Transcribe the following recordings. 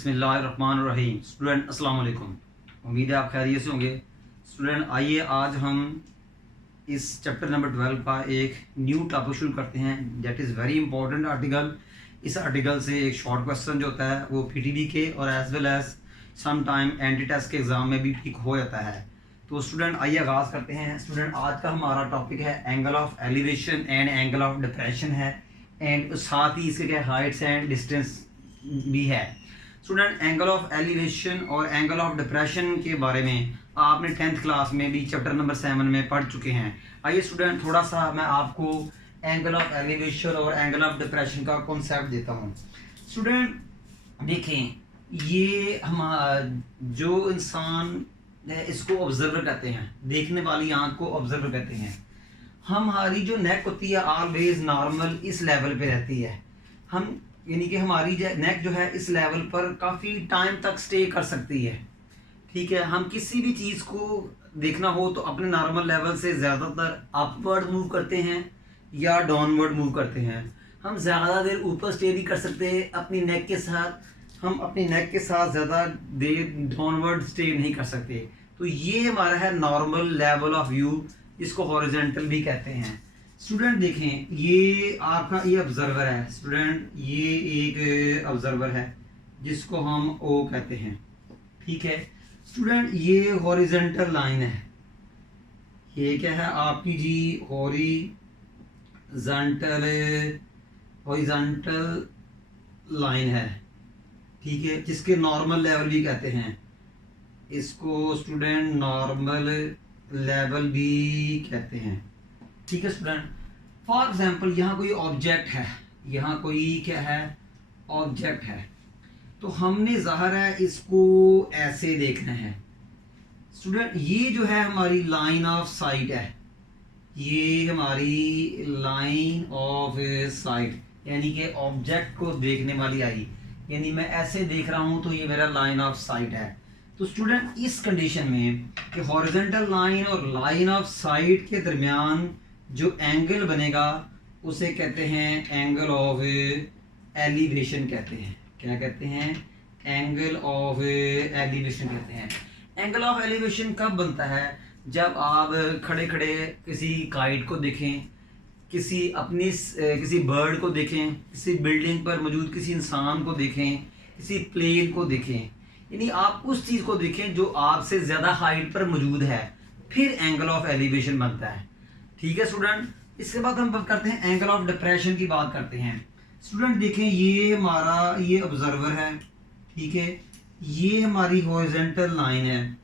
बिस्मिल्लाहिर्रहमानिर्रहीम। स्टूडेंट अस्सलाम वालेकुम, उम्मीद है आप खैरियत से होंगे। स्टूडेंट आइए आज हम इस चैप्टर नंबर 12 का एक न्यू टॉपिक शुरू करते हैं, that is very important article. इस आर्टिकल से एक शॉर्ट क्वेश्चन जो होता है वो पीटीबी के और as well as some time anti test के एग्ज़ाम में भी पिक हो जाता है। तो स्टूडेंट आइए आगाज़ करते हैं। स्टूडेंट आज का हमारा टॉपिक है angle of elevation and angle of depression है, एंड साथ ही इसके क्या हाइट्स एंड डिस्टेंस भी है। स्टूडेंट एंगल ऑफ एलिवेशन और एंगल ऑफ डिप्रेशन के बारे में आपने 10th क्लास में भी चैप्टर नंबर 7 में पढ़ चुके हैं। आइए स्टूडेंट थोड़ा सा मैं आपको एंगल ऑफ एलिवेशन और एंगल ऑफ डिप्रेशन का कॉन्सेप्ट देता हूँ। स्टूडेंट देखें, ये हम जो इंसान इसको ऑब्जर्वर कहते हैं, देखने वाली आंख को ऑब्जर्वर कहते हैं। हमारी जो नेक होती है ऑलवेज नॉर्मल इस लेवल पे रहती है। हम यानी कि हमारी नेक जो है इस लेवल पर काफ़ी टाइम तक स्टे कर सकती है। ठीक है, हम किसी भी चीज़ को देखना हो तो अपने नॉर्मल लेवल से ज़्यादातर अपवर्ड मूव करते हैं या डाउनवर्ड मूव करते हैं। हम ज़्यादा देर ऊपर स्टे नहीं कर सकते अपनी नेक के साथ, हम अपनी नेक के साथ ज़्यादा देर डाउनवर्ड स्टे नहीं कर सकते। तो ये हमारा है नॉर्मल लेवल ऑफ व्यू, इसको हॉरिजॉन्टल भी कहते हैं। स्टूडेंट देखें, ये आपका ये ऑब्जर्वर है। स्टूडेंट ये एक ऑब्जर्वर है जिसको हम ओ कहते हैं। ठीक है स्टूडेंट, ये हॉरिजॉन्टल लाइन है। ये क्या है आपकी जी, हॉरिजॉन्टल लाइन है। ठीक है, जिसके नॉर्मल लेवल भी कहते हैं। इसको स्टूडेंट नॉर्मल लेवल भी कहते हैं। ठीक है स्टूडेंट, फॉर एग्जाम्पल यहाँ कोई ऑब्जेक्ट है, यहाँ कोई क्या है ऑब्जेक्ट है, तो हमने ज़ाहिर है इसको ऐसे देखना है। स्टूडेंट ये जो है हमारी लाइन ऑफ साइट है, ये हमारी लाइन ऑफ साइट यानी कि ऑब्जेक्ट को देखने वाली आई, यानी मैं ऐसे देख रहा हूँ तो ये मेरा लाइन ऑफ साइट है। तो स्टूडेंट इस कंडीशन में कि हॉरिजॉन्टल लाइन और लाइन ऑफ साइट के दरमियान जो एंगल बनेगा उसे कहते हैं एंगल ऑफ एलिवेशन कहते हैं। क्या कहते हैं? एंगल ऑफ एलिवेशन कहते हैं। एंगल ऑफ एलिवेशन कब बनता है? जब आप खड़े खड़े किसी काइट को देखें, किसी बर्ड को देखें, किसी बिल्डिंग पर मौजूद किसी इंसान को देखें, किसी प्लेन को देखें, यानी आप उस चीज़ को देखें जो आपसे ज़्यादा हाइट पर मौजूद है, फिर एंगल ऑफ एलिवेशन बनता है। ठीक है स्टूडेंट, इसके बाद हम बात करते हैं एंगल ऑफ डिप्रेशन की बात करते हैं। स्टूडेंट देखें, ये हमारा ये ऑब्जर्वर है। ठीक है, ये हमारी हॉरिजॉन्टल लाइन है,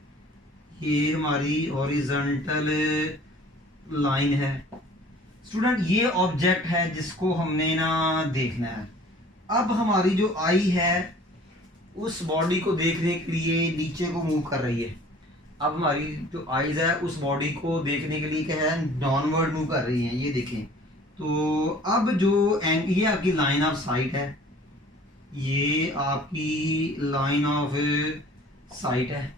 ये हमारी हॉरिजॉन्टल लाइन है। स्टूडेंट ये ऑब्जेक्ट है जिसको हमने ना देखना है। अब हमारी जो आई है उस बॉडी को देखने के लिए नीचे को मूव कर रही है। अब हमारी जो आईज है उस बॉडी को देखने के लिए क्या है, डाउनवर्ड मूव कर रही हैं। ये देखें, तो अब जो ये आपकी लाइन ऑफ साइट है, ये आपकी लाइन ऑफ साइट है।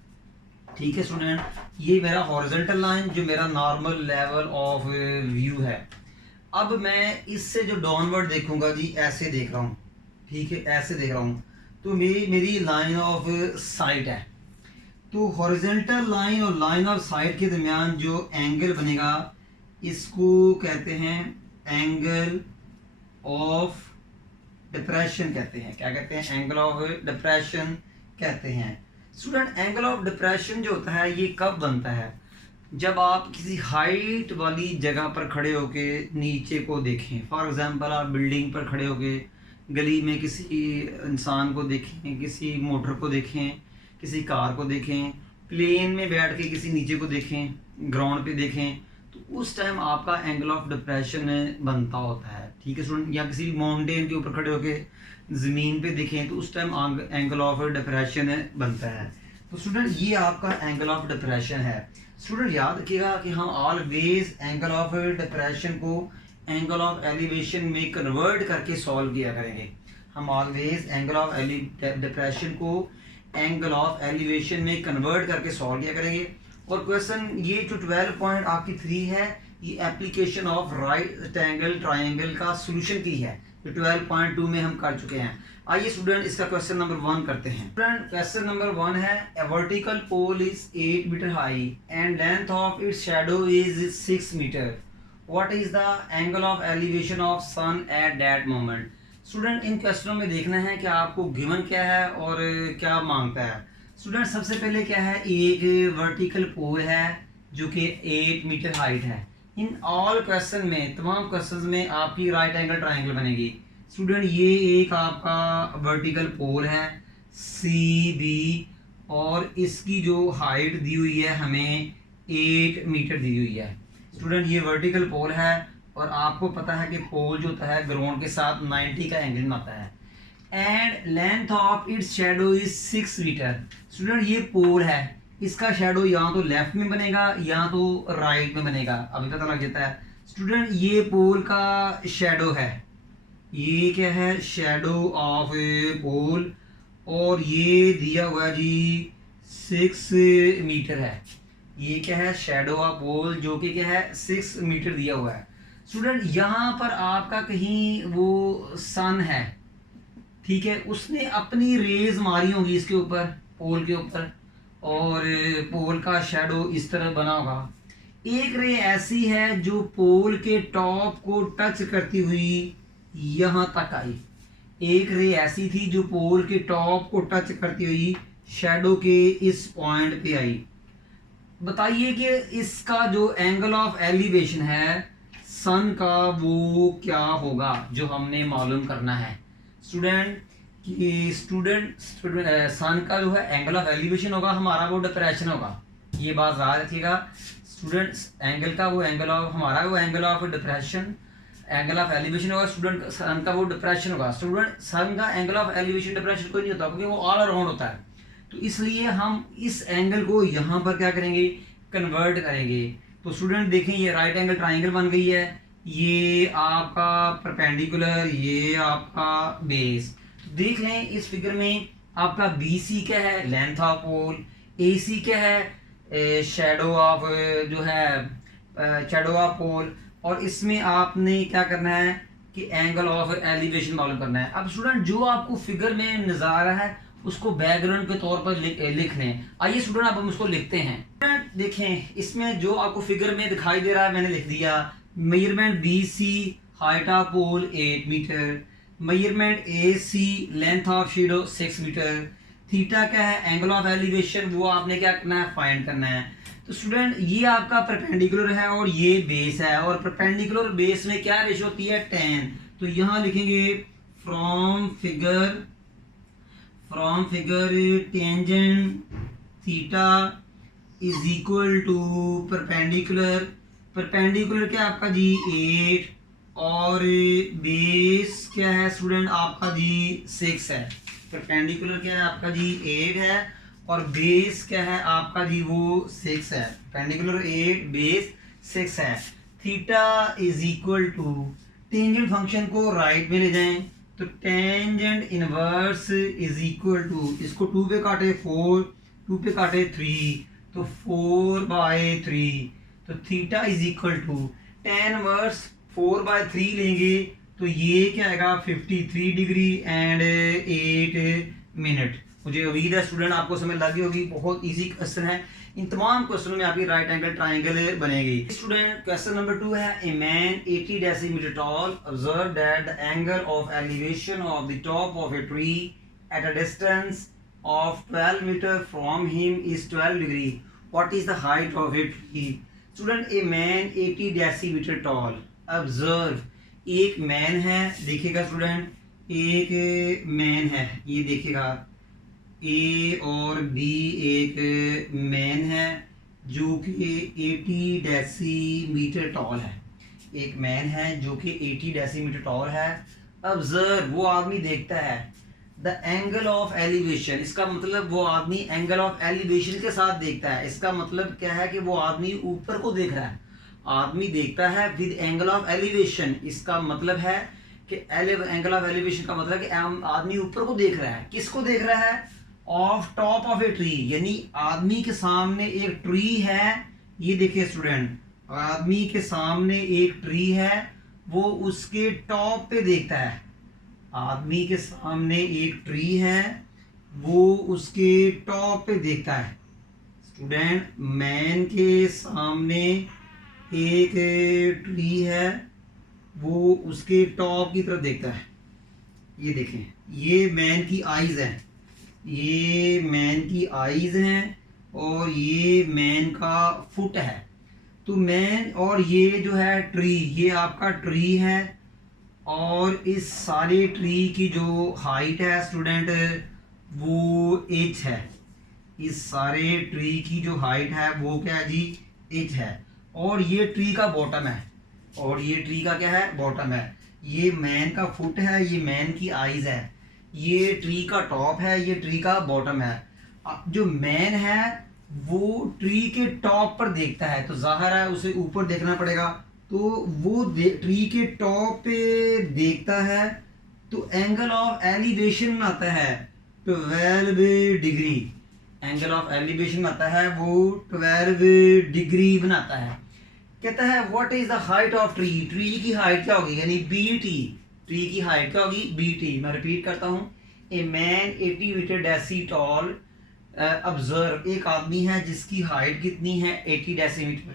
ठीक है स्टूडेंट, ये मेरा हॉरिजॉन्टल लाइन जो मेरा नॉर्मल लेवल ऑफ व्यू है। अब मैं इससे जो डाउनवर्ड देखूंगा जी, ऐसे देख रहा हूँ। ठीक है, ऐसे देख रहा हूँ, तो मेरी लाइन ऑफ साइट है। तो हॉरिजॉन्टल लाइन और लाइन ऑफ साइट के दरमियान जो एंगल बनेगा इसको कहते हैं एंगल ऑफ डिप्रेशन कहते हैं। क्या कहते हैं? एंगल ऑफ डिप्रेशन कहते हैं। स्टूडेंट एंगल ऑफ डिप्रेशन जो होता है ये कब बनता है? जब आप किसी हाइट वाली जगह पर खड़े होके नीचे को देखें। फॉर एग्जांपल आप बिल्डिंग पर खड़े होके गली में किसी इंसान को देखें, किसी मोटर को देखें, किसी कार को देखें, प्लेन में बैठ के किसी नीचे को देखें, ग्राउंड पे देखें, तो उस टाइम आपका एंगल ऑफ डिप्रेशन बनता होता है। ठीक है स्टूडेंट, या किसी माउंटेन के ऊपर खड़े होकर ज़मीन पे देखें तो उस टाइम एंगल ऑफ डिप्रेशन बनता है। तो स्टूडेंट ये आपका एंगल ऑफ डिप्रेशन है। स्टूडेंट याद रखिएगा कि हम ऑलवेज एंगल ऑफ डिप्रेशन को एंगल ऑफ एलिवेशन में कन्वर्ट करके सॉल्व किया करेंगे। हम ऑलवेज एंगल ऑफ डिप्रेशन को एंगल ऑफ एलिवेशन में कन्वर्ट करके सॉल्व किया करेंगे। और क्वेश्चन ये जो 12 पॉइंट आपकी 3 है ये application of right angle triangle का सॉल्यूशन की है, जो 12.2 में हम कर चुके हैं। आइए स्टूडेंट इसका क्वेश्चन नंबर 1 करते हैं। स्टूडेंट क्वेश्चन नंबर 1 है, a vertical pole is 8 metre high and length of its shadow is 6 metre. What is the angle of elevation of sun at that moment. Student इन क्वेश्चनों में देखना है कि आपको गिवन क्या है और क्या मांगता है। स्टूडेंट सबसे पहले क्या है, एक वर्टिकल पोल है जो कि 8 मीटर हाइट है। इन ऑल क्वेश्चन में, तमाम क्वेश्चंस में आपकी राइट एंगल ट्राइंगल बनेगी। स्टूडेंट ये एक आपका वर्टिकल पोल है सी बी, और इसकी जो हाइट दी हुई है हमें 8 मीटर दी हुई है। स्टूडेंट ये वर्टिकल पोल है और आपको पता है कि पोल जो होता है ग्राउंड के साथ 90 का एंगल बनाता है। And length of its shadow is 6 metre. Student ये पोल है, इसका शैडो या तो लेफ्ट में बनेगा या तो राइट में बनेगा, अभी पता लग जाता है। स्टूडेंट ये पोल का शैडो है, ये क्या है, शैडो ऑफ ए पोल, और ये दिया हुआ जी 6 मीटर है। ये क्या है, शैडो ऑफ पोल, जो कि क्या है 6 मीटर दिया हुआ है। स्टूडेंट यहाँ पर आपका कहीं वो सन है, ठीक है, उसने अपनी रेज मारी होगी इसके ऊपर, पोल के ऊपर, और पोल का शैडो इस तरह बना होगा। एक रे ऐसी है जो पोल के टॉप को टच करती हुई यहाँ तक आई। एक रे ऐसी थी जो पोल के टॉप को टच करती हुई शैडो के इस पॉइंट पे आई। बताइए कि इसका जो एंगल ऑफ एलिवेशन है सन का वो क्या होगा, जो हमने मालूम करना है। स्टूडेंट सन का जो है एंगल ऑफ एलिवेशन होगा हमारा, वो डिप्रेशन होगा। ये बात याद रखिएगा स्टूडेंट, एंगल का वो एंगल ऑफ हमारा वो angle of depression, angle of elevation होगा। स्टूडेंट सन का वो डिप्रेशन होगा। स्टूडेंट सन का एंगल ऑफ एलिवेशन डिप्रेशन कोई नहीं होता, क्योंकि वो ऑल अराउंड होता है। तो इसलिए हम इस एंगल को यहाँ पर क्या करेंगे, कन्वर्ट करेंगे। तो स्टूडेंट देखें ये राइट एंगल ट्राइंगल बन गई है, ये आपका परपेंडिकुलर, ये आपका बेस। देख लें इस फिगर में आपका बी सी क्या है, लेंथ ऑफ पोल, ए सी क्या है, शैडो ऑफ जो है शैडो ऑफ पोल, और इसमें आपने क्या करना है कि एंगल ऑफ एलिवेशन मालूम करना है। अब स्टूडेंट जो आपको फिगर में नजर आ रहा है उसको बैकग्राउंड के तौर पर लिख लें। आइए स्टूडेंट अब हम उसको लिखते हैं। स्टूडेंट देखें इसमें जो आपको फिगर में दिखाई दे रहा है मैंने लिख दिया। Measurement B C, height of pole 8 metre, measurement A C, length of shadow 6 metre, theta क्या है, एंगल ऑफ एलिवेशन, वो आपने क्या करना है, फाइंड करना है। तो स्टूडेंट ये आपका परपेंडिकुलर है और ये बेस है, और परपेंडिकुलर बेस में क्या रेशो होती है, 10। तो यहाँ लिखेंगे from figure tangent theta is equal to perpendicular क्या आपका जी 8, और बेस क्या है स्टूडेंट आपका जी 6 है। परपेंडिकुलर क्या है आपका जी 8 है, और बेस क्या है आपका जी वो 6 है। परपेंडिकुलर 8, बेस 6 है। Theta is equal to, tangent function को राइट में ले जाएं तो tangent inverse is equal to, इसको 2 पे काटे 4, 2 पे काटे 3, तो 4/3। तो theta is equal to tan inverse 4/3 लेंगे तो ये क्या आएगा 53 डिग्री एंड 8 मिनट। मुझे उम्मीद है स्टूडेंट आपको समझ लगी होगी, बहुत इजी क्वेश्चन है। इन तमाम क्वेश्चनों में आपकी राइट एंगल ट्राइंगल बनेगी। स्टूडेंट क्वेश्चन नंबर 2 है, a man 80 decimetre tall observe that the angle of elevation of the top of a tree at a distance of 12 metre from him is 12 degree. What is the height of a tree. Student a man 80 decimetre tall, observe, एक man है, देखिएगा student, एक man है, ये देखिएगा ए और B, एक man है जो कि 80 डेसीमीटर टॉल है। एक मैन है जो कि 80 डेसीमीटर टॉल है। ऑब्जर्व, वो आदमी देखता है द एंगल ऑफ एलिवेशन, इसका मतलब वो आदमी एंगल ऑफ एलिवेशन के साथ देखता है। इसका मतलब क्या है कि वो आदमी ऊपर को देख रहा है, आदमी देखता है विद एंगल ऑफ एलिवेशन। इसका मतलब है कि एंगल ऑफ एलिवेशन का मतलब है कि आदमी ऊपर को देख रहा है। किसको देख रहा है, of top of a tree, यानी आदमी के सामने एक ट्री है, ये देखिए स्टूडेंट, आदमी के सामने एक ट्री है, वो उसके टॉप पे देखता है। आदमी के सामने एक ट्री है, वो उसके टॉप पे देखता है। स्टूडेंट, मैन के सामने एक ट्री है, वो उसके टॉप की तरफ देखता है। ये देखें, ये मैन की आईज है, ये मैन की आईज हैं और ये मैन का फुट है। तो मैन और ये जो है ट्री, ये आपका ट्री है और इस सारे ट्री की जो हाइट है स्टूडेंट वो h है। इस सारे ट्री की जो हाइट है वो क्या है जी, h है। और ये ट्री का बॉटम है, और ये ट्री का क्या है, बॉटम है। ये मैन का फुट है, ये मैन की आईज है, ये ट्री का टॉप है, ये ट्री का बॉटम है। जो मैन है वो ट्री के टॉप पर देखता है, तो जाहिर है उसे ऊपर देखना पड़ेगा। तो वो ट्री के टॉप पे देखता है, तो एंगल ऑफ एलिवेशन आता है 12 डिग्री। एंगल ऑफ एलिवेशन आता है वो 12 डिग्री बनाता है। कहता है what is the height of tree, tree की हाइट क्या होगी, यानी BT। ट्री की हाइट क्या होगी, BT। मैं रिपीट करता हूँ, a man 80 metre deci tall observe, एक आदमी है जिसकी हाइट कितनी है, 80 decimetre.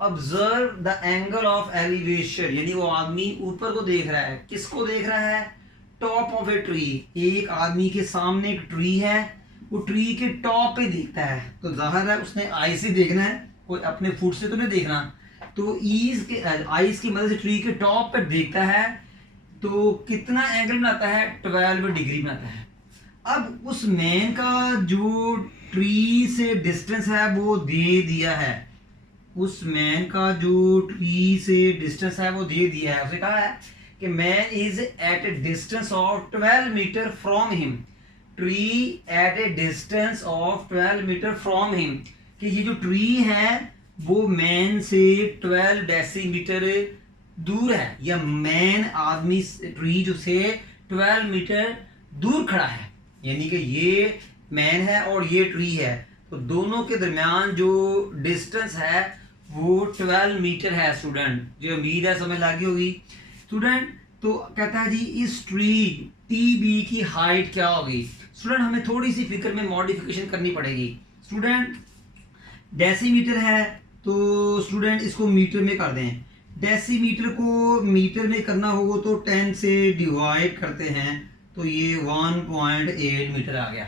Observe the angle of elevation, यानी वो आदमी ऊपर को देख रहा है। किसको देख रहा है, टॉप ऑफ ए ट्री। एक आदमी के सामने एक ट्री है, वो ट्री के टॉप पे देखता है, तो जाहिर है उसने आई से देखना है, कोई अपने फुट से तो नहीं देखना। तो आईज की मदद से ट्री के टॉप पर देखता है, तो कितना एंगल बनाता है, 12 डिग्री बनाता है। अब उस मैन का जो ट्री से डिस्टेंस है वो दे दिया है, उस मैन का जो ट्री से डिस्टेंस है वो दे दिया है। उसे कहा है कि man is at a distance of 12 metre from him, tree at a distance of 12 metre from him, कि ये जो ट्री है वो मैन से 12 डेसीमीटर दूर है, या मैन आदमी ट्री जो से 12 मीटर दूर खड़ा है। यानी कि ये मैन है और ये ट्री है, तो दोनों के दरमियान जो डिस्टेंस है वो 12 मीटर है। स्टूडेंट, जो उम्मीद है समझ लगी होगी। स्टूडेंट, तो कहता है जी इस ट्री TB की हाइट क्या होगी। स्टूडेंट, हमें थोड़ी सी फिक्र में मॉडिफिकेशन करनी पड़ेगी। स्टूडेंट, डेसीमीटर है तो स्टूडेंट इसको मीटर में कर दें। डेसीमीटर को मीटर में करना होगा तो 10 से डिवाइड करते हैं, तो ये 1.8 मीटर आ गया।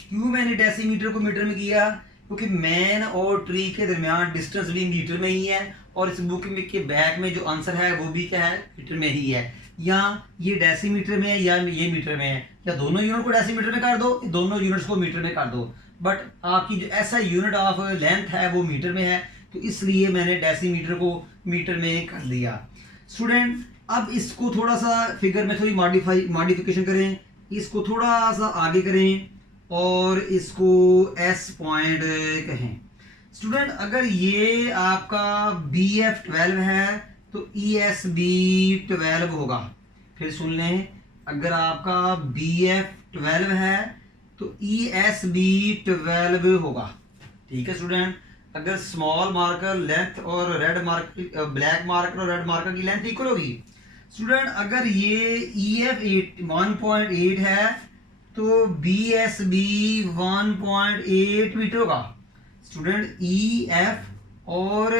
क्यों मैंने डेसीमीटर को मीटर में किया, क्योंकि मैन और ट्री के दरमियान डिस्टेंस भी मीटर में ही है, और इस बुक में के बैक में जो आंसर है वो भी क्या है, मीटर में ही है। या ये डेसीमीटर में है या ये मीटर में है, या दोनों यूनिट को डेसीमीटर में कर दो, दोनों यूनिट्स को मीटर में कर दो, बट आपकी जो ऐसा यूनिट ऑफ लेंथ है वो मीटर में है, तो इसलिए मैंने डेसीमीटर को मीटर में कर दिया। स्टूडेंट, अब इसको थोड़ा सा फिगर में थोड़ी मॉडिफिकेशन करें, इसको थोड़ा सा आगे करें और इसको S पॉइंट कहें। स्टूडेंट, अगर ये आपका BF12 है तो ESB 12 होगा। फिर सुन लें, अगर आपका BF12 है तो ESB 12 होगा। ठीक है स्टूडेंट, अगर स्मॉल मार्कर लेंथ और रेड मार्कर, ब्लैक मार्कर और रेड मार्कर की लेंथ इक्वल होगी। स्टूडेंट, अगर ये EF 1.8 है तो BSB 1.8 मीटर होगा। स्टूडेंट, EF और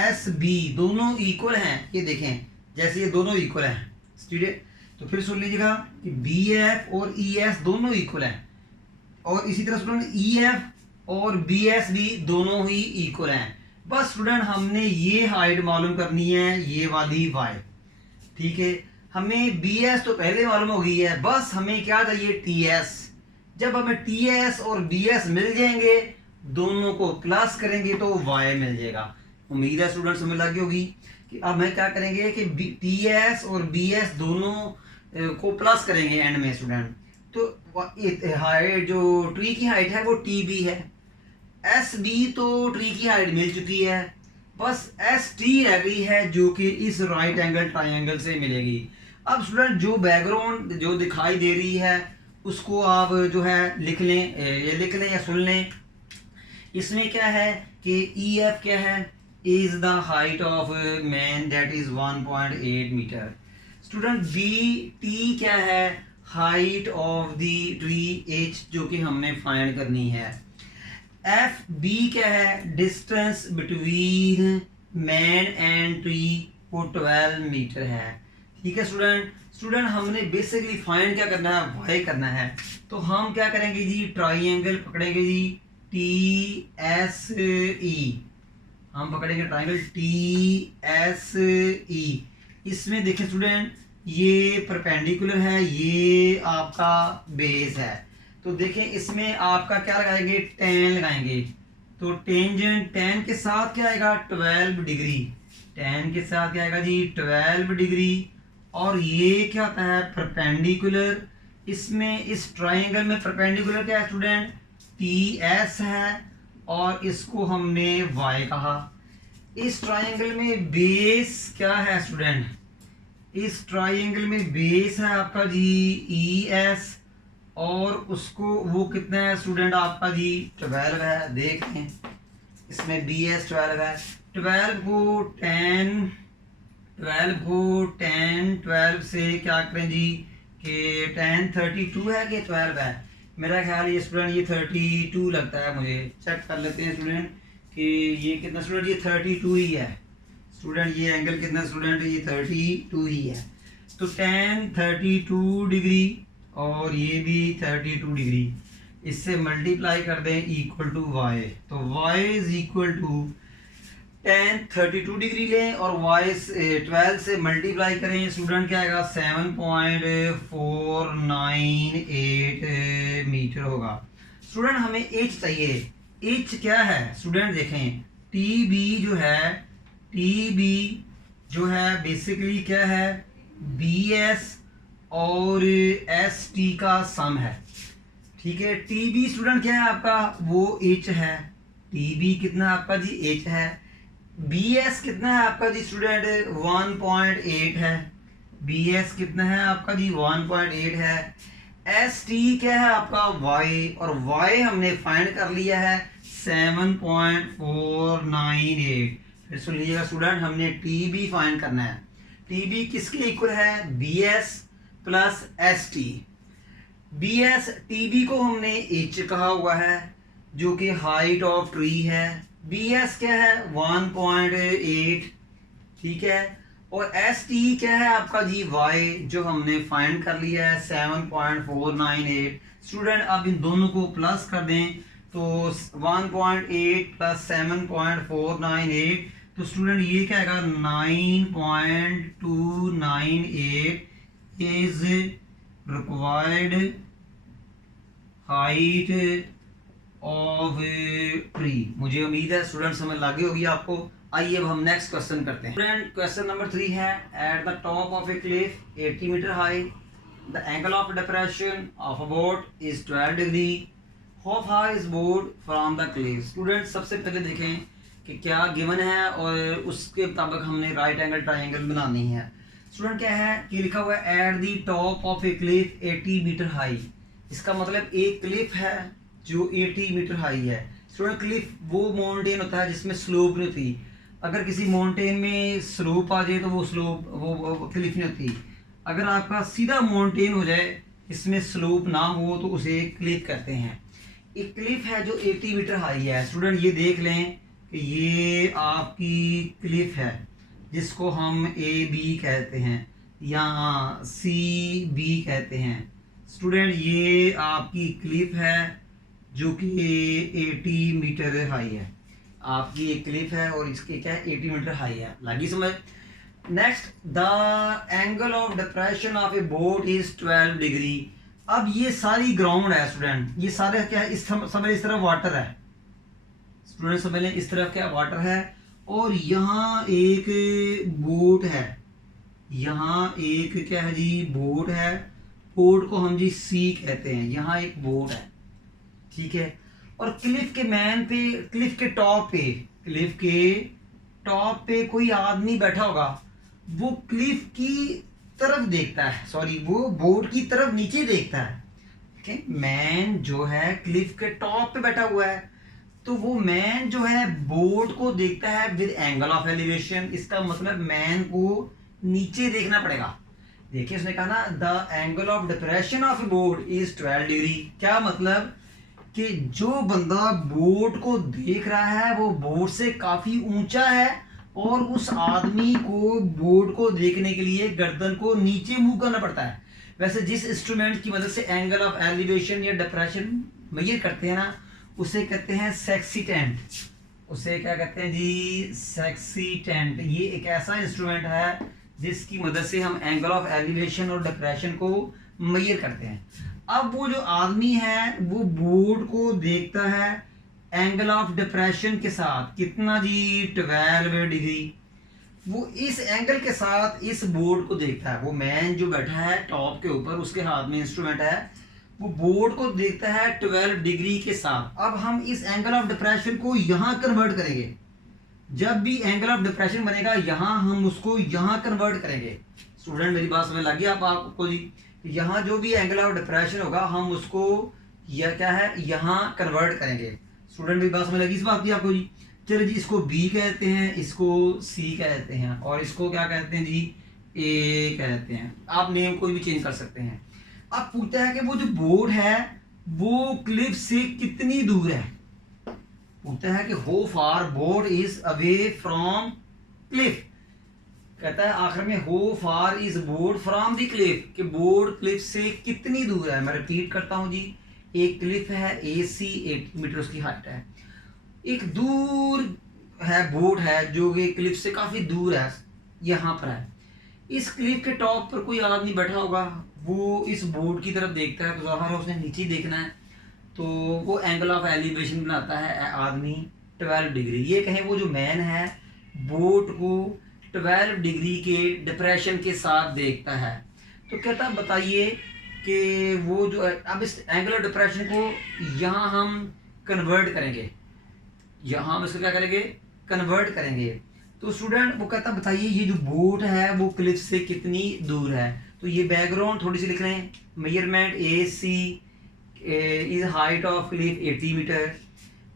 SB दोनों इक्वल हैं, ये देखें जैसे ये दोनों इक्वल हैं। स्टूडेंट, तो फिर सुन लीजिएगा कि BF और ES दोनों इक्वल हैं, और इसी तरह स्टूडेंट EF और BSB दोनों ही इक्वल हैं। बस स्टूडेंट, हमने ये हाइट मालूम करनी है, ये वाली y। ठीक है, हमें BS तो पहले मालूम हो गई है, बस हमें क्या चाहिए, TS। जब हमें TS और BS मिल जाएंगे, दोनों को प्लस करेंगे तो y मिल जाएगा। उम्मीद है स्टूडेंट समझ लगी होगी कि अब मैं क्या करेंगे कि TS और BS दोनों को प्लस करेंगे एंड में। स्टूडेंट, तो हाइट जो ट्री की हाइट है वो TB है, SB तो ट्री की हाइट मिल चुकी है, बस ST रह गई है जो कि इस राइट एंगल ट्राइंगल से मिलेगी। अब स्टूडेंट, जो बैकग्राउंड जो दिखाई दे रही है उसको आप जो है लिख लें, ये लिख लें या सुन लें। इसमें क्या है कि EF क्या है, is the height of a man, that is 1.8 metre. Student B T क्या है, height of the tree H जो कि हमने फाइंड करनी है। एफ बी क्या है, distance between man and tree वो 12 मीटर है। ठीक है स्टूडेंट हमने बेसिकली फाइंड क्या करना है, वाई करना है। तो हम क्या करेंगे जी, ट्राइंगल पकड़ेंगे जी, टी एस ई, हम पकड़ेंगे ट्राइंगल टी एस ई। इसमें देखें स्टूडेंट, ये परपेंडिकुलर है, ये आपका बेस है। तो देखें इसमें आपका क्या लगाएंगे, टेन लगाएंगे। तो टेंजेंट टेन के साथ क्या आएगा, 12 डिग्री। टेन के साथ क्या आएगा जी, 12 डिग्री। और ये क्या होता है, परपेंडिकुलर। इसमें इस ट्राइंगल में परपेंडिकुलर क्या है स्टूडेंट, टी एस है, और इसको हमने y कहा। इस ट्राइंगल में बेस क्या है स्टूडेंट, इस ट्राइंगल में बेस है आपका जी ई एस, और उसको वो कितना है स्टूडेंट आपका जी 12 है। देख लें इसमें बी एस 12 है। 12 से क्या करें जी कि 10 32 है कि 12 है, मेरा ख्याल ये स्टूडेंट ये 32 लगता है, मुझे चेक कर लेते हैं स्टूडेंट कि ये कितना स्टूडेंट, ये 32 ही है स्टूडेंट। ये एंगल कितना स्टूडेंट, ये 32 ही है। तो 10 32 डिग्री और ये भी 32 डिग्री, इससे मल्टीप्लाई कर दें इक्वल टू वाई। तो Y is equal to 10 32 degree लें और वाई 12 से मल्टीप्लाई करें, स्टूडेंट क्या आएगा 7.498 मीटर होगा। स्टूडेंट हमें एच चाहिए। एच क्या है स्टूडेंट, देखें टी बी जो है बेसिकली क्या है, बी एस और एस टी का सम है। ठीक है, टी बी स्टूडेंट क्या है आपका, वो एच है। टी बी कितना आपका जी, एच है। बी एस कितना है आपका जी स्टूडेंट, 1.8 है। बी एस कितना है आपका जी, 1.8 है। एस टी क्या है आपका, वाई, और वाई हमने फाइंड कर लिया है 7.498। फिर सुन लीजिएगा स्टूडेंट, हमने टी बी फाइंड करना है। टी बी किसके इक्वल है, B S plus S T. B S T B को हमने एच कहा हुआ है जो कि हाइट ऑफ ट्री है। बी एस क्या है 1.8, ठीक है। और एस टी क्या है आपका जी, वाई, जो हमने फाइंड कर लिया है 7.498। स्टूडेंट अब इन दोनों को प्लस कर दें, तो 1.8 प्लस 7.498, तो स्टूडेंट ये क्या आएगा 9.298 is required height of tree. मुझे उम्मीद है स्टूडेंट समझ लगी होगी आपको। आइए अब हम नेक्स्ट क्वेश्चन करते हैं। स्टूडेंट क्वेश्चन नंबर 3 है, at the top of a cliff 80 metre high the angle of depression of a boat is 12 degree, how far is boat from the cliff. Student सबसे पहले देखें कि क्या गिवन है और उसके मुताबिक हमने राइट एंगल ट्राइंगल बनानी है। स्टूडेंट क्या है कि लिखा हुआ है at the top of a cliff 80 metre high. इसका मतलब एक क्लिफ है जो 80 मीटर हाई है। स्टूडेंट क्लिफ वो माउंटेन होता है जिसमें स्लोप नहीं होती। अगर किसी माउंटेन में स्लोप आ जाए तो वो स्लोप वो क्लिफ नहीं होती। अगर आपका सीधा माउंटेन हो जाए इसमें स्लोप ना हो तो उसे क्लिफ कहते हैं। एक क्लिफ है जो 80 मीटर हाई है। स्टूडेंट ये देख लें कि ये आपकी क्लिफ है जिसको हम ए बी कहते हैं या सी बी कहते हैं। स्टूडेंट ये आपकी क्लिफ है जो कि 80 मीटर हाई है। आपकी एक क्लिफ है और इसके क्या है 80 मीटर हाई है। लगी समझ। Next, the angle of depression of A boat is 12 degree. अब ये सारी ग्राउंड है स्टूडेंट, ये सारे क्या है, इस तरफ वाटर है। स्टूडेंट समझ लें इस तरफ क्या वाटर है और यहाँ एक बोट है, यहाँ एक क्या है जी बोट है। बोट को हम जी सी कहते हैं। यहाँ एक बोट है, ठीक है। और क्लिफ के मैन पे, क्लिफ के टॉप पे कोई आदमी बैठा होगा, वो क्लिफ की तरफ देखता है, सॉरी वो बोट की तरफ नीचे देखता है। ठीक है, मैन जो है क्लिफ के टॉप पे बैठा हुआ है, तो वो मैन जो है बोर्ड को देखता है विद एंगल ऑफ एलिवेशन। इसका मतलब मैन को नीचे देखना पड़ेगा। देखिए उसने कहा ना the angle of depression of board is 12 degree. क्या मतलब कि जो बंदा बोर्ड को देख रहा है वो बोर्ड से काफी ऊंचा है और उस आदमी को बोर्ड को देखने के लिए गर्दन को नीचे मुंह करना पड़ता है। वैसे जिस इंस्ट्रूमेंट की मदद से एंगल ऑफ एलिवेशन या डिप्रेशन मेजर करते हैं ना उसे कहते हैं सेक्सीटेंट। उसे क्या कहते हैं जी? सेक्सीटेंट। ये एक ऐसा इंस्ट्रूमेंट है जिसकी मदद से हम एंगल ऑफ एलिवेशन और डिप्रेशन को मेजर करते हैं। अब वो जो आदमी है वो बोर्ड को देखता है एंगल ऑफ डिप्रेशन के साथ। कितना जी? 12 डिग्री। वो इस एंगल के साथ इस बोर्ड को देखता है। वो मैन जो बैठा है टॉप के ऊपर उसके हाथ में इंस्ट्रूमेंट है, वो बोर्ड को देखता है 12 डिग्री के साथ। अब हम इस एंगल ऑफ डिप्रेशन को यहाँ कन्वर्ट करेंगे। जब भी एंगल ऑफ डिप्रेशन बनेगा यहाँ हम उसको यहाँ कन्वर्ट करेंगे। स्टूडेंट मेरी बात समझ लगी आपको जी? यहाँ जो भी एंगल ऑफ डिप्रेशन होगा हम उसको यह क्या है यहाँ कन्वर्ट करेंगे। स्टूडेंट मेरी बात समझ लगी इस बात की आपको जी? चलो जी, इसको बी कहते हैं, इसको सी कहते हैं और इसको क्या कहते हैं जी? ए कहते हैं। आप नेम कोई भी चेंज कर सकते हैं। अब पूछता है कि वो जो बोर्ड है वो क्लिफ से कितनी दूर है। पूछता है कि how far board is away from Cliff. कहता है आखिर में how far is board from the Cliff, कि बोर्ड क्लिफ से कितनी दूर है। मैं रिपीट करता हूं जी, एक क्लिफ है AC 8 मीटर उसकी हाइट है। एक दूर है बोर्ड है जो कि क्लिफ से काफी दूर है, यहाँ पर है। इस क्लिफ के टॉप पर कोई आदमी बैठा होगा, वो इस बोर्ड की तरफ देखता है तो ज़ाहिर है उसने नीचे देखना है, तो वो एंगल ऑफ एलिवेशन बनाता है आदमी 12 डिग्री। ये कहें वो जो मैन है बोर्ड को 12 डिग्री के डिप्रेशन के साथ देखता है। तो कहता बताइए कि वो जो अब इस एंगल ऑफ डिप्रेशन को यहाँ हम कन्वर्ट करेंगे, यहाँ हम इसको क्या करेंगे? कन्वर्ट करेंगे। तो स्टूडेंट वो कहता बताइए ये जो बोर्ड है वो क्लिफ से कितनी दूर है। तो ये बैकग्राउंड थोड़ी सी लिख रहे हैं। Measurement AC is height of cliff 80 metre.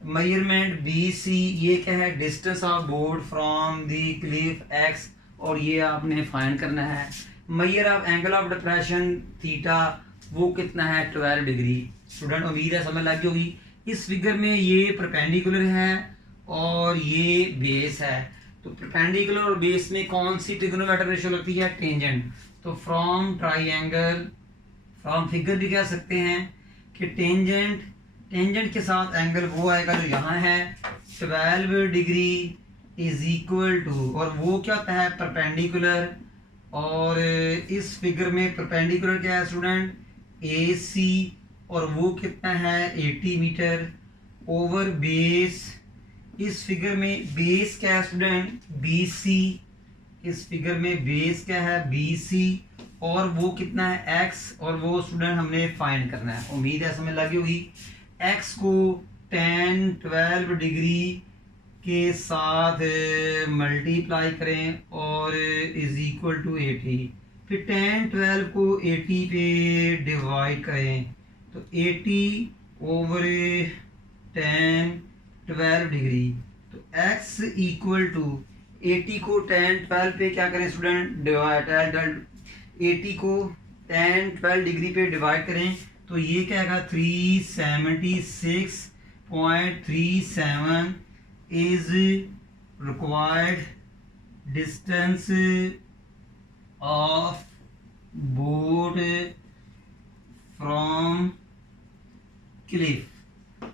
Measurement BC ये क्या है? Distance of board from the cliff X, और ये आपने फाइंड करना है। Measure of angle of depression theta वो कितना है? 12 डिग्री। स्टूडेंट उम्मीद है समझ लग गई होगी। इस फिगर में ये परपेंडिकुलर है और ये बेस है। तो परपेंडिकुलर और बेस में कौन सी ट्रिग्नोमेट्रिक रेशियो लगती है? टेंजेंट। तो फ्रॉम ट्राइंगल, फ्रॉम फिगर भी कह सकते हैं कि टेंजेंट के साथ एंगल वो आएगा जो यहाँ है 12 डिग्री इज इक्वल टू, और वो क्या होता है? परपेंडिकुलर। और इस फिगर में परपेंडिकुलर क्या है स्टूडेंट? AC, और वो कितना है? 80 मीटर ओवर बेस। इस फिगर में बेस क्या है स्टूडेंट? BC। इस फिगर में बेस क्या है? BC, और वो कितना है? X, और वो स्टूडेंट हमने फाइंड करना है। उम्मीद है समझ लगी होगी। X को 10-12 डिग्री के साथ मल्टीप्लाई करें और इज इक्वल टू 80। फिर 10-12 को 80 पे डिवाइड करें तो 80 ओवर 10-12 डिग्री। तो x इक्वल टू 80 को 10-12 पे क्या करें स्टूडेंट? डिवाइड। 80 को 10-12 डिग्री पे डिवाइड करें तो ये क्या आएगा? 376.37 is required distance of board from Cliff.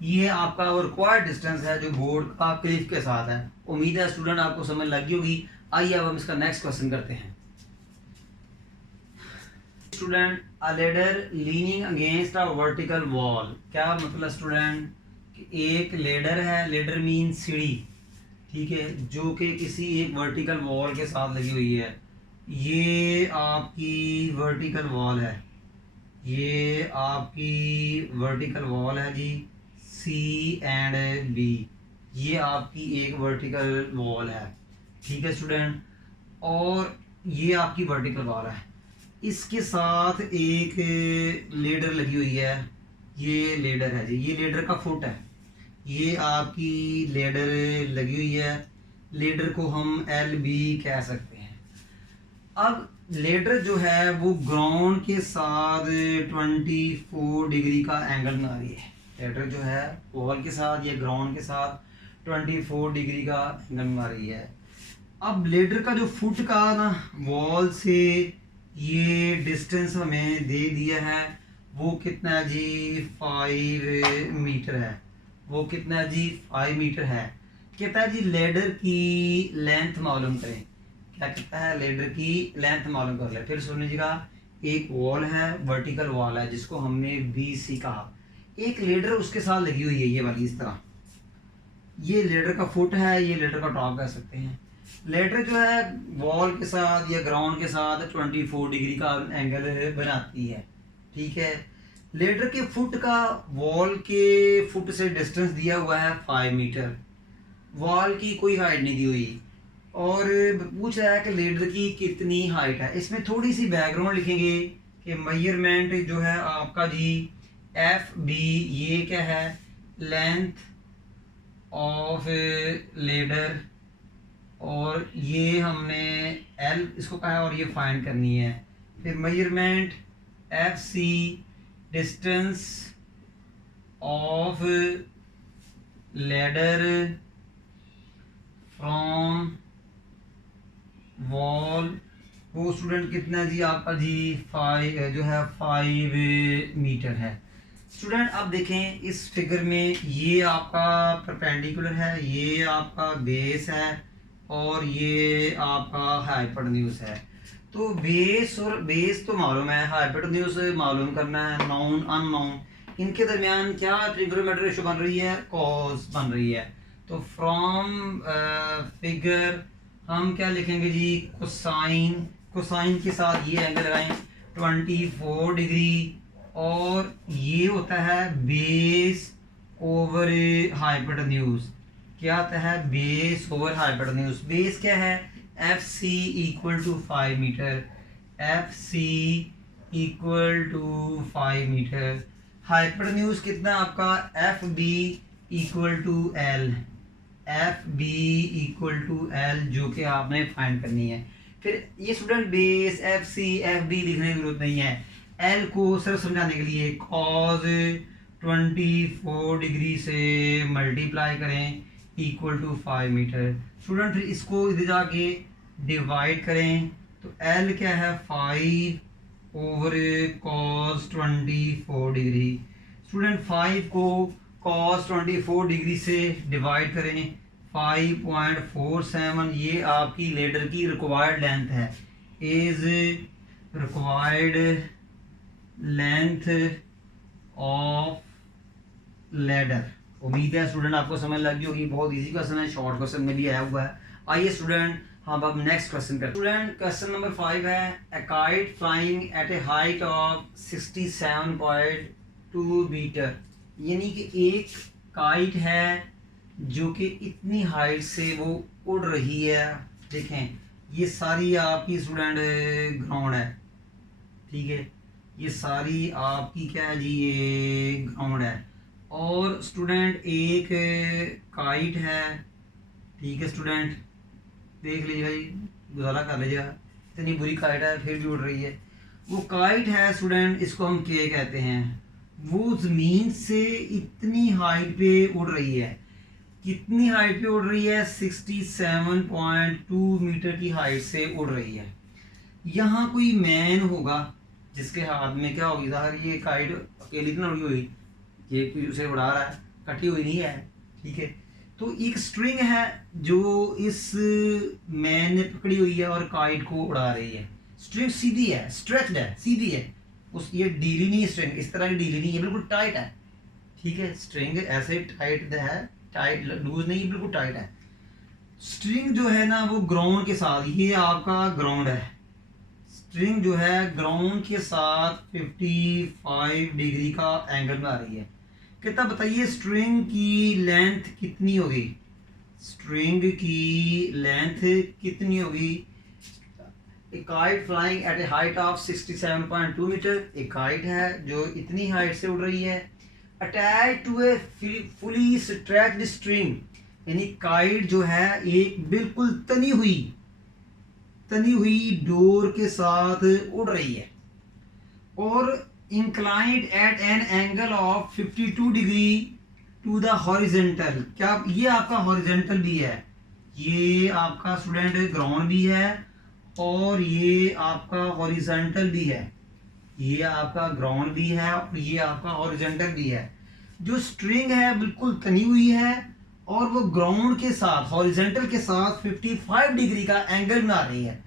ये आपका रिक्वायर्ड डिस्टेंस है जो बोर्ड का क्लिफ के साथ है। उम्मीद है स्टूडेंट आपको समझ लगी होगी। आइए अब हम इसका नेक्स्ट क्वेश्चन करते हैं। Student a ladder leaning against a vertical wall. क्या मतलब स्टूडेंट कि एक लेडर है, लेडर मीन सीढ़ी, ठीक है, जो कि किसी एक वर्टिकल वॉल के साथ लगी हुई है। ये आपकी वर्टिकल वॉल है, ये आपकी वर्टिकल वॉल है जी C एंड B। ये आपकी एक वर्टिकल वॉल है, ठीक है स्टूडेंट, और ये आपकी वर्टिकल वॉल है। इसके साथ एक लेडर लगी हुई है, ये लेडर है जी, ये लेडर का फुट है। ये आपकी लेडर लगी हुई है, लेडर को हम एल भी कह सकते हैं। अब लेडर जो है वो ग्राउंड के साथ 24 डिग्री का एंगल बना रही है। लेडर जो है वॉल के साथ या ग्राउंड के साथ 24 डिग्री का एंगल बना रही है। अब लेडर का जो फुट का ना वॉल से ये डिस्टेंस हमें दे दिया है, वो कितना है जी 5 मीटर है। वो कितना है जी 5 मीटर है। कहता है जी लेडर की लेंथ मालूम करें। क्या कहता है, लेडर की लेंथ मालूम कर ले। फिर सुन लीजिएगा, एक वॉल है, वर्टिकल वॉल है जिसको हमने BC कहा। एक लेडर उसके साथ लगी हुई है ये वाली, इस तरह। ये लेडर का फुट है, ये लेडर का टॉप कह सकते हैं। लेडर जो है वॉल के साथ या ग्राउंड के साथ 24 डिग्री का एंगल बनाती है, ठीक है। लेडर के फुट का वॉल के फुट से डिस्टेंस दिया हुआ है 5 मीटर। वॉल की कोई हाइट नहीं दी हुई और पूछ रहा है कि लेडर की कितनी हाइट है। इसमें थोड़ी सी बैकग्राउंड लिखेंगे कि मेजरमेंट जो है आपका जी FB, ये क्या है, लेंथ ऑफ लेडर, और ये हमने L इसको कहा है और ये फाइंड करनी है। फिर measurement FC, distance of ladder from wall, वो स्टूडेंट कितना जी आपका जी 5 मीटर है। स्टूडेंट अब देखें इस फिगर में, ये आपका परपेंडिकुलर है, ये आपका बेस है और ये आपका हाइपोटेन्यूज है। तो बेस और बेस तो मालूम है, हाइपोटेन्यूज मालूम करना है, नाउन अननाउन, इनके दरमियान क्या ट्रिग्नोमेट्रिक रेशियो बन रही है, कॉस बन रही है। तो फ्रॉम फिगर हम क्या लिखेंगे जी, कोसाइन। कोसाइन के साथ ये एंगल लगाएं 24 डिग्री, और ये होता है बेस ओवर हाइपोटेन्यूज। क्या आता है, बेस ओवर हाइपोटेन्यूज। बेस क्या है, FC equal to 5 metre. FC equal to 5 metre. Hypotenuse कितना आपका, FB equal to L। FB equal to L जो कि आपने फाइंड करनी है। फिर ये स्टूडेंट बेस FC FB लिखने की जरूरत नहीं है, L को सिर्फ समझाने के लिए cos 24 डिग्री से मल्टीप्लाई करें इक्वल टू 5 मीटर। स्टूडेंट फिर इसको इधर जाके डिवाइड करें तो L क्या है 5 ओवर cos 24 डिग्री। स्टूडेंट 5 को cos 24 डिग्री से डिवाइड करें 5.47, ये आपकी लेडर की रिक्वायर्ड लेंथ है, is required length of ladder. उम्मीद है स्टूडेंट आपको समझ लग गई होगी, बहुत इजी क्वेश्चन है, शॉर्ट क्वेश्चन में भी आया हुआ है। आइए स्टूडेंट हम अब नेक्स्ट क्वेश्चन करते हैं। स्टूडेंट क्वेश्चन नंबर 5 है, a kite flying at a height of 67.2 metre. यानी कि एक काइट है जो कि इतनी हाइट से वो उड़ रही है। देखें ये सारी आपकी स्टूडेंट ग्राउंड है, ठीक है, ये सारी आपकी क्या है जी, ये ग्राउंड है। और स्टूडेंट एक काइट है, ठीक है स्टूडेंट, देख लीजिए भाई, गुजारा कर लीजिएगा, इतनी बुरी काइट है फिर भी उड़ रही है। वो काइट है स्टूडेंट, इसको हम के कहते हैं। वो ज़मीन से इतनी हाइट पे उड़ रही है। कितनी हाइट पे उड़ रही है, 67.2 मीटर की हाइट से उड़ रही है। यहाँ कोई मैन होगा जिसके हाथ में क्या होगी, ज़ाहिर ये काइट अकेली तो उड़ी हुई, ये कोई उसे उड़ा रहा है, कटी हुई नहीं है, ठीक है। तो एक स्ट्रिंग है जो इस मैन ने पकड़ी हुई है और काइट को उड़ा रही है। स्ट्रिंग सीधी है, स्ट्रेच्ड है, सीधी है, उस ये ढीली नहीं, स्ट्रिंग इस तरह की ढीली नहीं है, बिल्कुल टाइट है, ठीक है। स्ट्रिंग ऐसे टाइट है, टाइट लूज नहीं, बिल्कुल टाइट है। स्ट्रिंग जो है ना वो ग्राउंड के साथ, ये आपका ग्राउंड है, स्ट्रिंग जो है ग्राउंड के साथ 55 डिग्री का एंगल में आ रही है। कितना बताइए स्ट्रिंग की लेंथ कितनी होगी, स्ट्रिंग की लेंथ कितनी होगी। एक kite flying at a height of 67.2 metre, एक काइट है जो इतनी हाइट से उड़ रही है attach to a fully stretched string, यानी काइट जो है एक बिल्कुल तनी हुई डोर के साथ उड़ रही है, और inclined at an angle of 52 degree to the horizontal. क्या ये आपका हॉरिजेंटल भी है, ये आपका स्टूडेंट ग्राउंड भी है, और ये आपका हॉरिजेंटल भी है, ये आपका ग्राउंड भी है और ये आपका हॉरिजेंटल भी है। जो स्ट्रिंग है बिल्कुल तनी हुई है और वो ग्राउंड के साथ हॉरिजेंटल के साथ 55 डिग्री का एंगल बना रही है।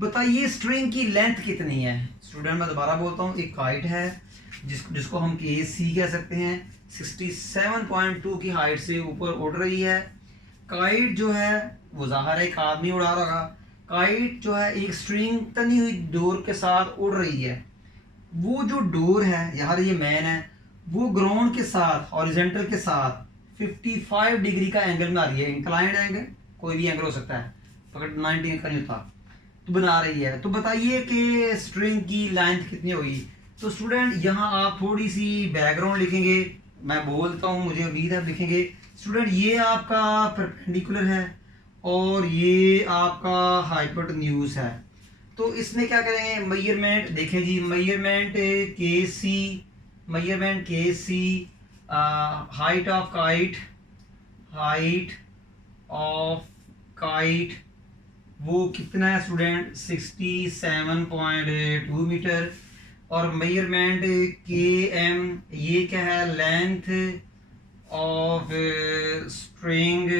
बताइए स्ट्रिंग की लेंथ कितनी है? स्टूडेंट मैं दोबारा बोलता हूँ, एक काइट है जिसको हम के सी कह सकते हैं, 67.2 की हाइट से ऊपर उड़ रही है। काइट जो है वो ज़ाहिर है एक आदमी उड़ा रहा होगा। काइट जो है एक स्ट्रिंग तनी हुई डोर के साथ उड़ रही है। वो जो डोर है यार, ये मैन है, वो ग्राउंड के साथ हॉरिजेंटल के साथ 55 डिग्री का एंगल बना रही है। इंक्लाइंड एंगल कोई भी एंगल हो सकता है, पकड़ 90 का नहीं होता, तो बना रही है। तो बताइए कि स्ट्रिंग की लेंथ कितनी होगी? तो स्टूडेंट यहाँ आप थोड़ी सी बैकग्राउंड लिखेंगे, मैं बोलता हूँ, मुझे उम्मीद है लिखेंगे। स्टूडेंट ये आपका परपेंडिकुलर है और ये आपका हाइपोटेन्यूज है। तो इसमें क्या करेंगे, मेजरमेंट देखें जी, मेजरमेंट के सी हाइट ऑफ काइट वो कितना है स्टूडेंट, 67.2 मीटर। और मेजरमेंट के एम ये क्या है, लेंथ ऑफ स्ट्रिंग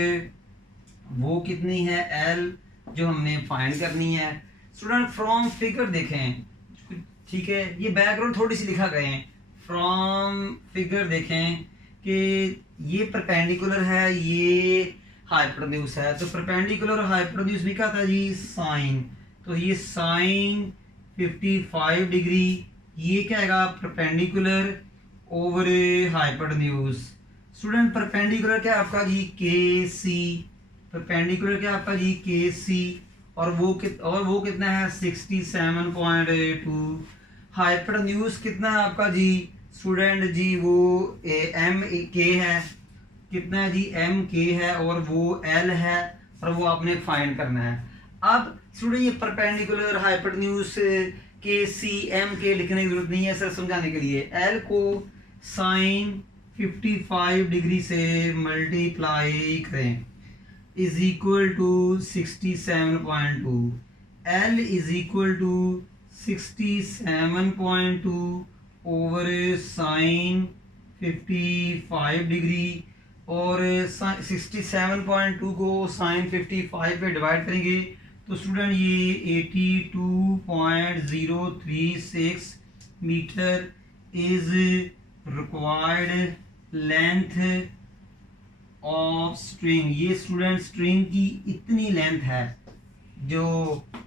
वो कितनी है, एल जो हमने फाइंड करनी है। स्टूडेंट फ्रॉम फिगर देखें, ठीक है, ये बैकग्राउंड थोड़ी सी लिखा गए हैं। फ्रॉम फिगर देखें कि ये परपेंडिकुलर है, ये हाइपोटेन्यूज है। तो परपेंडिकुलर और हाइपोटेन्यूज भी क्या था जी, साइन। तो ये साइन 55 डिग्री, ये क्या आएगा, perpendicular over hypotenuse. Student perpendicular क्या आपका जी, के सी। परपेंडिकुलर क्या आपका जी, के सी, और वो कितना है, 67.2। हाइपोटेन्यूज कितना है आपका जी स्टूडेंट जी, वो एम के है, कितना है जी, एम के है, और वो एल है, और वो आपने फाइंड करना है। अब स्टूडेंट ये परपेंडिकुलर हाइपोटेन्यूज के सी एम के लिखने की जरूरत नहीं है सिर्फ समझाने के लिए। एल को साइन 55 डिग्री से मल्टीप्लाई करें is equal to 67.2। L is equal to 67.2 over sine 55 degree, और 67.2 को साइन 55 पे डिवाइड करेंगे तो स्टूडेंट ये 82.036 metre is required length of string. ये स्टूडेंट स्ट्रिंग की इतनी लेंथ है जो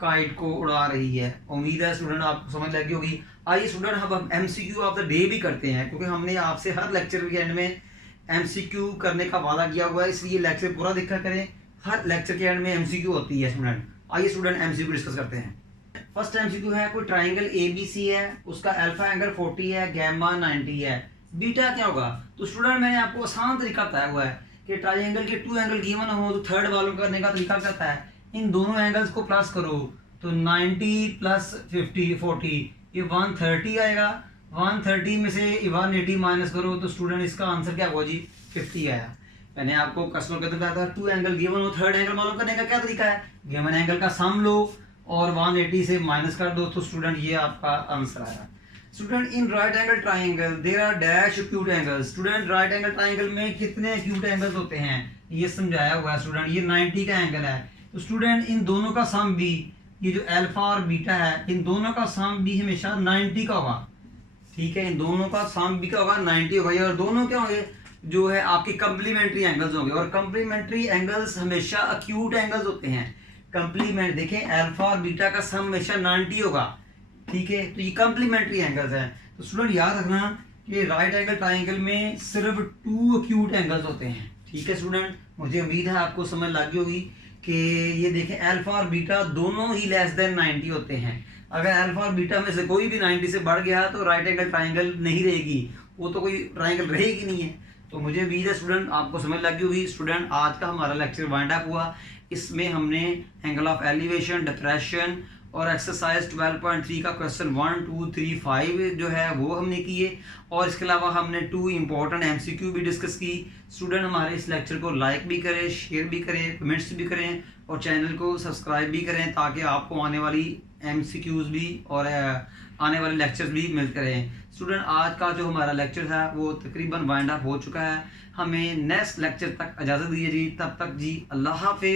काइट को उड़ा रही है। उम्मीद है स्टूडेंट आपको समझ लगी होगी। आइए स्टूडेंट हम एमसीक्यू ऑफ द डे भी करते हैं, क्योंकि हमने आपसे हर लेक्चर के एंड में एमसीक्यू करने का वादा किया हुआ है, इसलिए लेक्चर पूरा देखा करें। हर लेक्चर के एंड में एमसीक्यू होती है स्टूडेंट। आइए स्टूडेंट एमसीक्यू डिस्कस करते हैं। फर्स्ट एमसीक्यू है, कोई ट्राइंगल एबीसी है, उसका अल्फा एंगल 40 है, गैमा 90 है, बीटा क्या होगा? तो स्टूडेंट मैंने आपको आसान तरीका बताया हुआ है कि ट्राइंगल के 2 एंगल गिवन हो तो थर्ड वालों करने का तरीका क्या होता है, इन दोनों एंगल्स को प्लस करो तो 90 प्लस 50 40 ये 130 आएगा। 130 में से 180 माइनस करो तो स्टूडेंट इसका आंसर क्या होगा जी, 50 आया। मैंने आपको कस्टमर के बताया था 2 एंगल गिवन हो, थर्ड एंगल मालूम करने का क्या तरीका है, गिवन एंगल का सम लो और 180 से माइनस कर दो तो स्टूडेंट ये आपका आंसर आया। Student in right angle triangle there are dash acute angles. Student right angle triangle में कितने एक्यूट एंगल्स होते हैं ये समझाया हुआ है स्टूडेंट। ये 90 का एंगल है, तो स्टूडेंट इन दोनों का सम भी, ये जो अल्फा और बीटा है, इन दोनों का सम भी हमेशा 90 का होगा। ठीक है, इन दोनों का सम भी क्या होगा, 90 होगा। और दोनों क्या होंगे, जो है आपके कंप्लीमेंट्री एंगल्स होंगे, और कंप्लीमेंट्री एंगल्स हमेशा एक्यूट एंगल्स होते हैं। कंप्लीमेंट देखें, अल्फा और बीटा का सम हमेशा 90 होगा। ठीक है, तो ये कंप्लीमेंट्री एंगल्स हैं। तो स्टूडेंट याद रखना कि राइट एंगल ट्राइंगल में सिर्फ 2 एक्यूट एंगल्स होते हैं। ठीक है स्टूडेंट, मुझे उम्मीद है आपको समझ लगी होगी कि ये देखें अल्फा और बीटा दोनों ही लेस देन 90 होते हैं। अगर अल्फा और बीटा में से कोई भी 90 से बढ़ गया तो राइट एंगल ट्राइंगल नहीं रहेगी, वो तो कोई ट्रायंगल रहेगी नहीं है। तो मुझे उम्मीद है स्टूडेंट आपको समझ लगी होगी। स्टूडेंट आज का हमारा लेक्चर वाइंड अप हुआ। इसमें हमने एंगल ऑफ एलिवेशन, डिप्रेशन और एक्सरसाइज 12.3 का क्वेश्चन 1, 2, 3, 5 जो है वो हमने किए, और इसके अलावा हमने 2 इंपॉर्टेंट MCQ भी डिस्कस की। स्टूडेंट हमारे इस लेक्चर को लाइक भी करें, शेयर भी करें, कमेंट्स भी करें और चैनल को सब्सक्राइब भी करें, ताकि आपको आने वाली MCQs भी और आने वाले लेक्चर्स भी मिलते रहें। स्टूडेंट आज का जो हमारा लेक्चर है वो तकरीबन वाइंड अप हो चुका है। हमें नेक्स्ट लेक्चर तक इजाज़त दीजिए जी। तब तक जी अल्लाह हाफिज़।